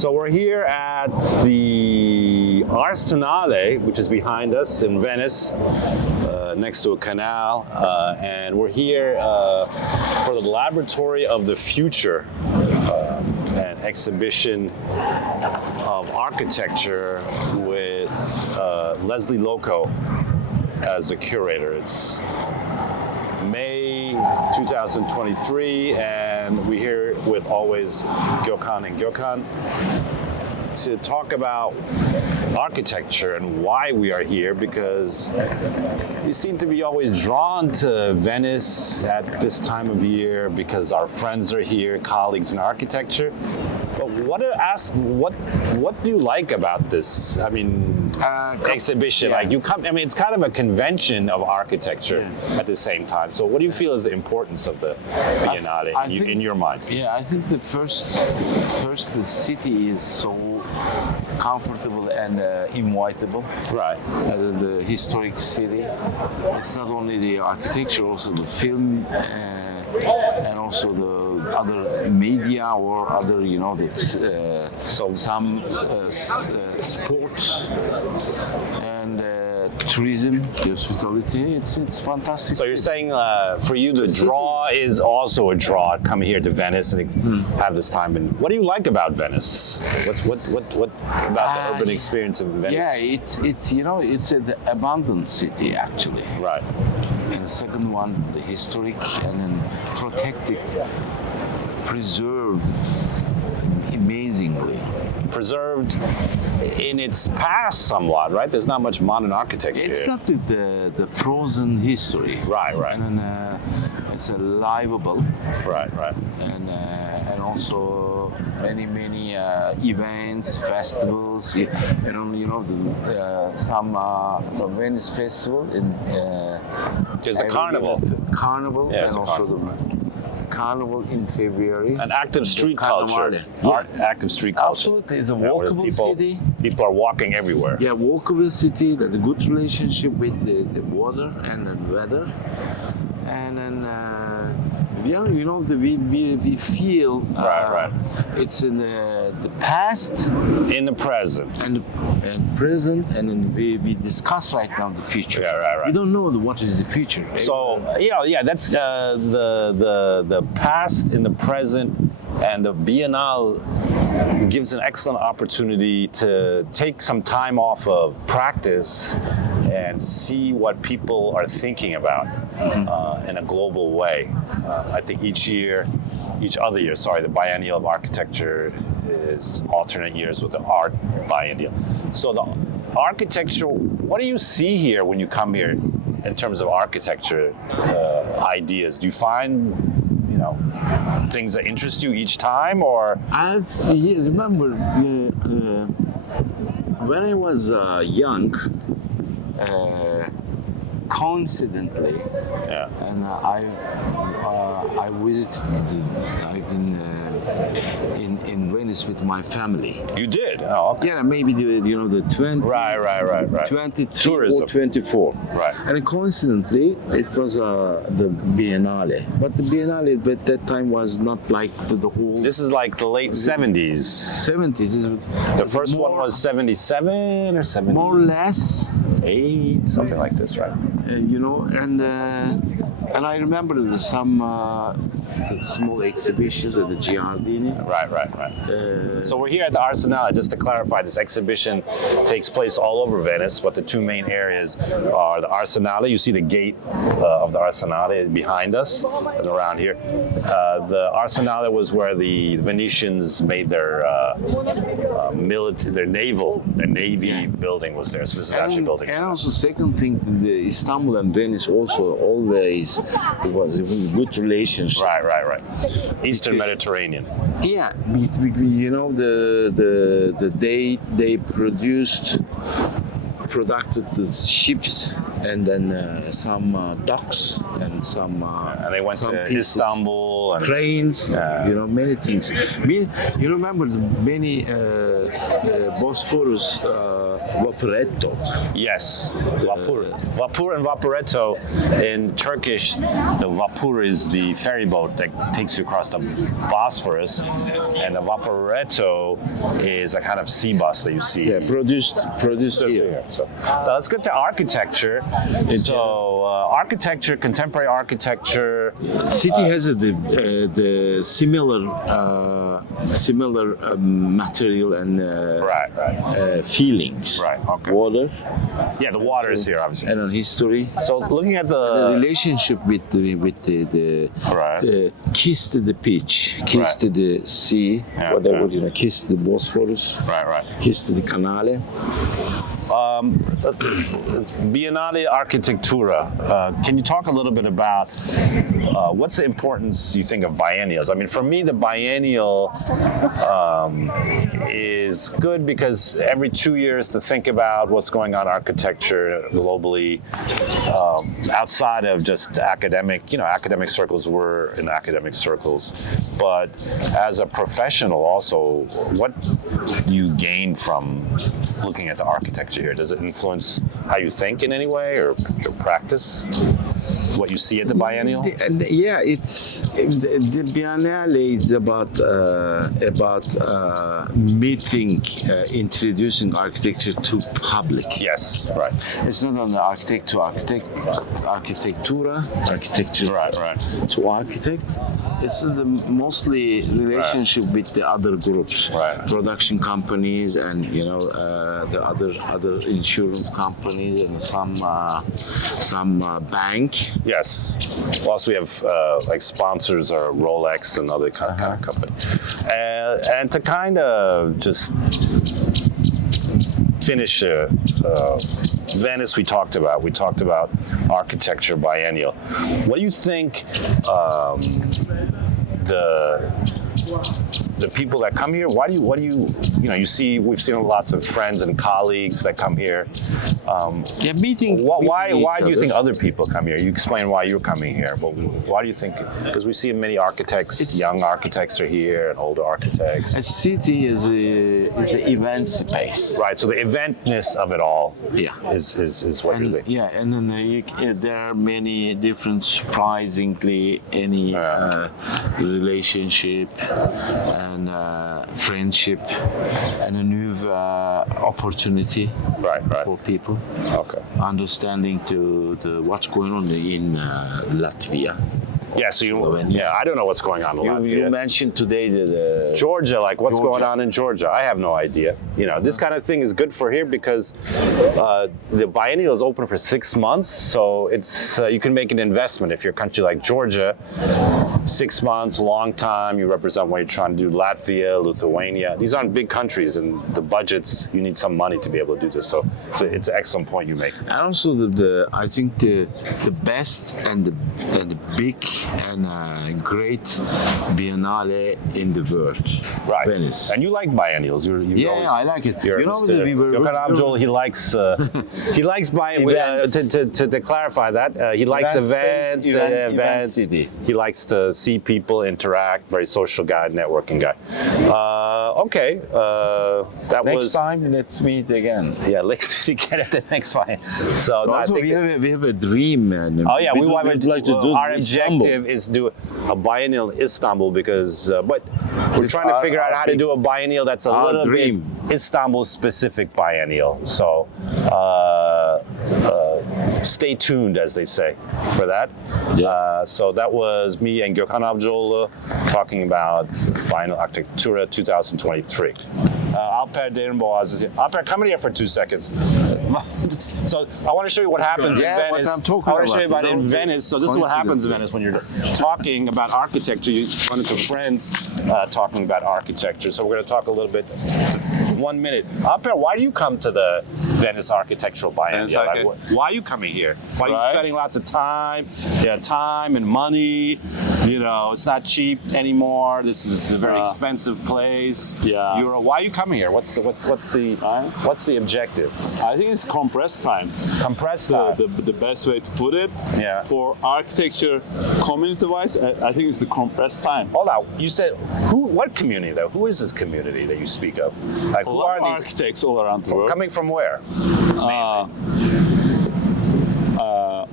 So we're here at the Arsenale, which is behind us in Venice, next to a canal, and we're here for the Laboratory of the Future, an exhibition of architecture with Lesley Lokko as the curator. It's May 2023, and we're here with always Gokhan and Gökhan to talk about architecture and why we are here, because we seem to be always drawn to Venice at this time of year because our friends are here, colleagues in architecture. But what do you like about this? I mean, exhibition? Yeah. Like you come. I mean, it's kind of a convention of architecture at the same time. So, what do you feel is the importance of the Biennale in your mind? Yeah, I think the first the city is so comfortable and invitable. Right. The historic city. It's not only the architecture, also the film, and also the other media or other, sports and tourism, hospitality. It's fantastic. So you're saying for you the draw is also a draw, coming here to Venice and have this time. And what do you like about Venice? What about the urban experience of Venice? Yeah, it's an abundant city actually. Right. And the second one, the historic and then protected, preserved amazingly. Preserved in its past somewhat, right? There's not much modern architecture. It's here. not the frozen history. Right. And then, it's a livable. Right. And also many events, festivals. Some Venice festival in. There's the carnival. Carnival, yeah, and also the carnival in February. An active street culture. Yeah. Active street culture. Absolutely, it's a walkable city. People are walking everywhere. Yeah, walkable city. That a good relationship with the water and the weather, and then we feel right. It's in the past, in the present, and present, and then we discuss right now the future. Yeah, right. We don't know what is the future. So that's the past in the present, and the Biennale gives an excellent opportunity to take some time off of practice and see what people are thinking about in a global way. I think each other year, the Biennial of Architecture is alternate years with the Art Biennial. So the architecture, what do you see here when you come here in terms of architecture ideas? Do you find things that interest you each time, or? I remember when I was young, coincidentally, and I visited in Venice with my family. You did? Oh, okay. Yeah, maybe the 20. Right. 23 Tourism. or 24. Right. And coincidentally, it was the Biennale. But the Biennale at that time was not like the whole. This is like the late 70s. 70s. The first one was 77 or 70s? More or less. 8, something like this, right? And I remember some the small exhibitions at the Giardini. Right. So we're here at the Arsenale. Just to clarify, this exhibition takes place all over Venice, but the two main areas are the Arsenale. You see the gate of the Arsenale behind us and around here. The Arsenale was where the Venetians made their navy building was there. So this is actually building. And also, second thing, the Istanbul and Venice also always it was a good relationship. Right. Eastern Mediterranean. Yeah, they produced the ships and then some docks and some. And they went to Istanbul and trains. Many things. You remember the many Bosphorus Vaporetto. Yes, vapur. Vapur and vaporetto. In Turkish, the vapur is the ferry boat that takes you across the Bosphorus, and the vaporetto is a kind of sea bus that you see. Yeah, produced here. So let's get to architecture. Architecture, contemporary architecture. City has the similar material and feelings. Right. Okay. Water. Yeah, the water is here, obviously. And on history. So looking at The relationship with the kiss to the beach, kiss to the sea, whatever, kiss to the Bosphorus, kiss to the Canale. Biennale Architectura. Can you talk a little bit about what's the importance you think of biennials? I mean, for me, the biennial is good because every 2 years to think about what's going on in architecture globally, outside of just academic. Academic circles were in academic circles, but as a professional, also, what do you gain from looking at the architecture here? Does it influence how you think in any way, or your practice? What you see at the biennial? It's the Biennale is about meeting, introducing architecture to public. Yes, right. It's not on the architect to architect, architectura, architecture to architect. It's mostly relationship with the other groups, production companies, and the other insurance companies, and some bank. Yes. Also, we have like sponsors or Rolex and other kind of company. And to kind of just finish Venice, we talked about architecture biennial. What do you think the people that come here, what do you we've seen lots of friends and colleagues that come here. Meeting. Why do you think other people come here? You explain why you're coming here, but why do you think? Because we see many architects, young architects are here, and older architects. A city is an event space. Right. So the eventness of it all is what you're thinking. Yeah, and then there are many different, surprisingly, any relationship and friendship and a new opportunity for people. Okay. Understanding to what's going on in Latvia. Yeah, so I don't know what's going on in Latvia. You mentioned today the Georgia, like what's going on in Georgia? I have no idea. This kind of thing is good for here because the biennial is open for 6 months, so it's you can make an investment if you're a country like Georgia. 6 months, a long time. You represent what you're trying to do. Latvia, Lithuania. These aren't big countries, and the budgets. You need some money to be able to do this. So it's an excellent point you make. And also I think the best and the big and great Biennale in the world. Right. Venice. And you like biennials. I like it. Gokhan Avcioglu, he likes to clarify that he likes events. He likes to see people interact. Very social guy, networking guy. Next time, let's meet again. Yeah, let's meet again at the next one. So also, we have a dream. And we'd like to do our objective is to do a biennial in Istanbul because, but we're trying to figure out how to do a biennial that's a little bit Istanbul specific biennial. So stay tuned, as they say, for that. So that was me and Gokhan Avcioglu talking about Biennial Architectura 2023. Alper Derinbogaz is here. Alper, come in here for 2 seconds. So I want to show you what happens in Venice. What I'm talking I want to show you about in Venice. So this is what happens in Venice when you're talking about architecture. You run into friends talking about architecture. So we're going to talk a little bit. 1 minute. Alper, why do you come to the Venice Architectural Biennial. Why are you coming here? Why are you spending lots of time? Yeah, time and money. You know, it's not cheap anymore. This is a very expensive place. Yeah. Why are you coming here? What's the objective? I think it's compressed time. Compressed time. The best way to put it. Yeah. For architecture, community-wise, I think it's the compressed time. Hold on. You said what community though? Who is this community that you speak of? Like who are these architects all around the world? Coming from where?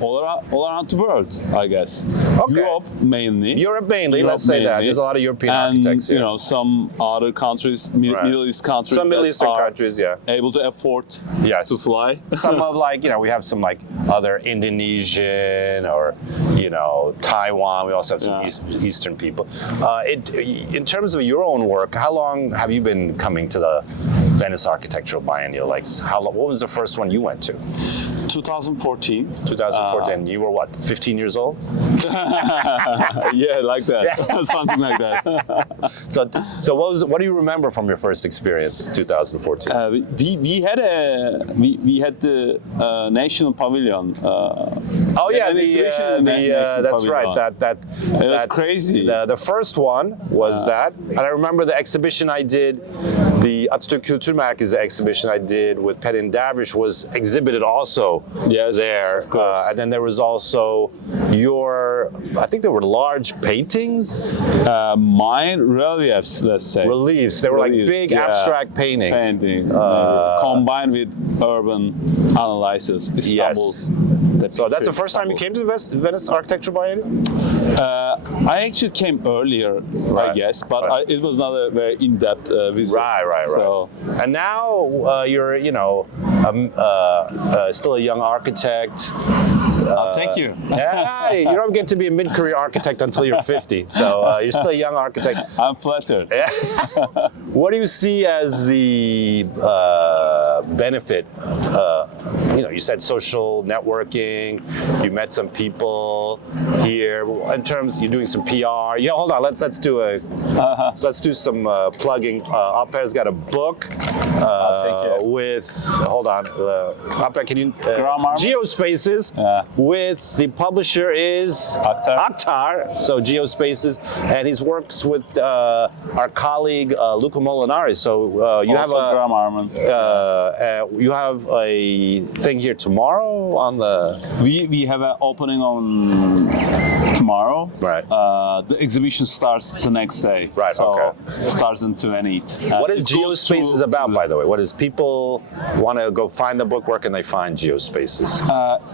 All around the world, I guess. Okay. Europe mainly. Let's say that. There's a lot of European architects here. You know, some other countries, Middle East countries. Some Middle Eastern countries, yeah. Able to afford to fly. Some of we have some other Indonesian or, Taiwan. We also have some Eastern people. In terms of your own work, how long have you been coming to the Venice Architectural Biennial? What was the first one you went to? 2014. 2014. You were what, 15 years old? Yeah, like that. Something like that. So what do you remember from your first experience, 2014? We had the National Pavilion. That's right. That it was crazy. The first one was that, and I remember the exhibition I did, the Atatürk Kültür Merkezi exhibition I did with Pelin Derviş was exhibited also there. And then there was also I think there were large paintings. Mine reliefs, let's say. Reliefs. They were big abstract paintings. Combined with urban analysis. Istanbul. Yes. So that's the first time you came to the Venice Architecture Biennial? I actually came earlier, I guess, but it was not a very in-depth visit. Right. So, and now you're, still a young architect. Thank you. Yeah, you don't get to be a mid-career architect until you're 50, so you're still a young architect. I'm flattered. What do you see as the benefit? You said social networking. You met some people here. In terms, you're doing some PR. Yeah, hold on. Let's do some plugging. Alper's got a book with. Hold on. Alper, can you? Geospaces. With the publisher is Aktar. So Geospaces, and he works with our colleague Luca Molinari. So you have you have a thing here tomorrow on the. We have an opening on tomorrow. Right. The exhibition starts the next day. Right. So starts in 28. What is Geospaces about, by the way? What is people want to go find the book? Where can they find Geospaces?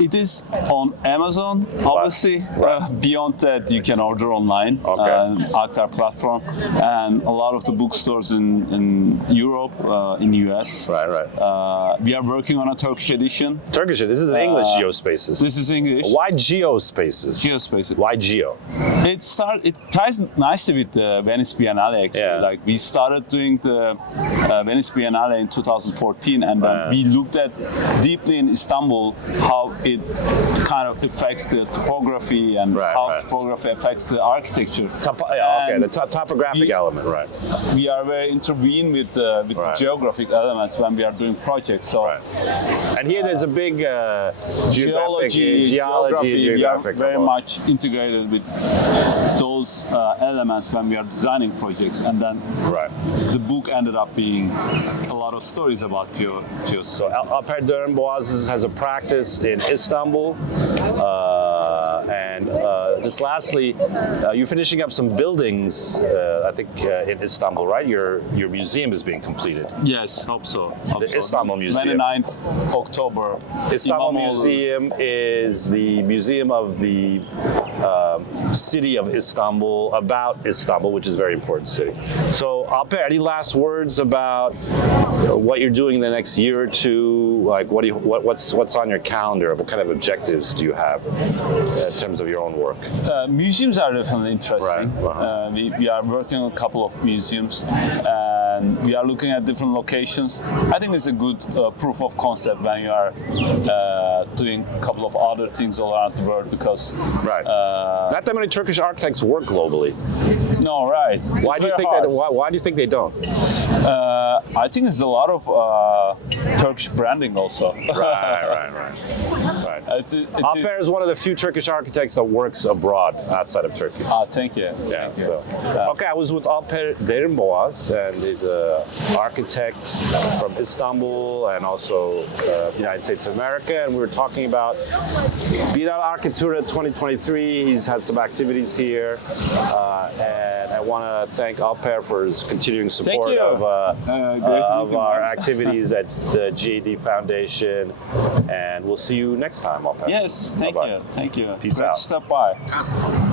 It is on Amazon, obviously. Beyond that, you can order online. Aktar platform, and a lot of the bookstores in Europe, in US. Right. We are working on a Turkish edition. This is an English Geospaces. This is English. Why Geospaces? Geospaces. Why Geo? It ties nicely with the Venice Biennale, actually. We started doing the Venice Biennale in 2014, and then we looked at deeply in Istanbul how it kind of affects the topography and how topography affects the architecture. The topographic element, right. We are very intervened with the geographic elements when we are doing projects. So, and here there's a big geography. We are very much integrated with those elements when we are designing projects, and then the book ended up being a lot of stories about geospace. So Alper Derinbogaz has a practice in Istanbul, and just lastly, you're finishing up some buildings, I think, in Istanbul, right? Your museum is being completed. Yes, hope so. The Istanbul Museum. 29th October. Istanbul Museum is the museum of the city of Istanbul, about Istanbul, which is a very important city. So, Alper, any last words about what you're doing in the next year or two? Like, what's on your calendar? What kind of objectives do you have in terms of your own work? Museums are definitely interesting. We are working on a couple of museums, and we are looking at different locations. I think it's a good proof of concept when you are doing a couple of other things all around the world because Right. Not that many Turkish architects work globally. no, right. Why do you think that? Why do you think they don't? I think there's a lot of Turkish branding also. Right. Alper is one of the few Turkish architects that works abroad outside of Turkey. Thank you. Yeah. So. Okay, I was with Alper Derinbogaz, and he's an architect from Istanbul and also the United States of America, and we were talking about Biennale Architectura 2023. He's had some activities here, and I want to thank Alper for his continuing support of our activities at the GAD Foundation, and we'll see you next time, Alper. Yes, thank Bye-bye. you. Thank you. Peace Great out. to stop by.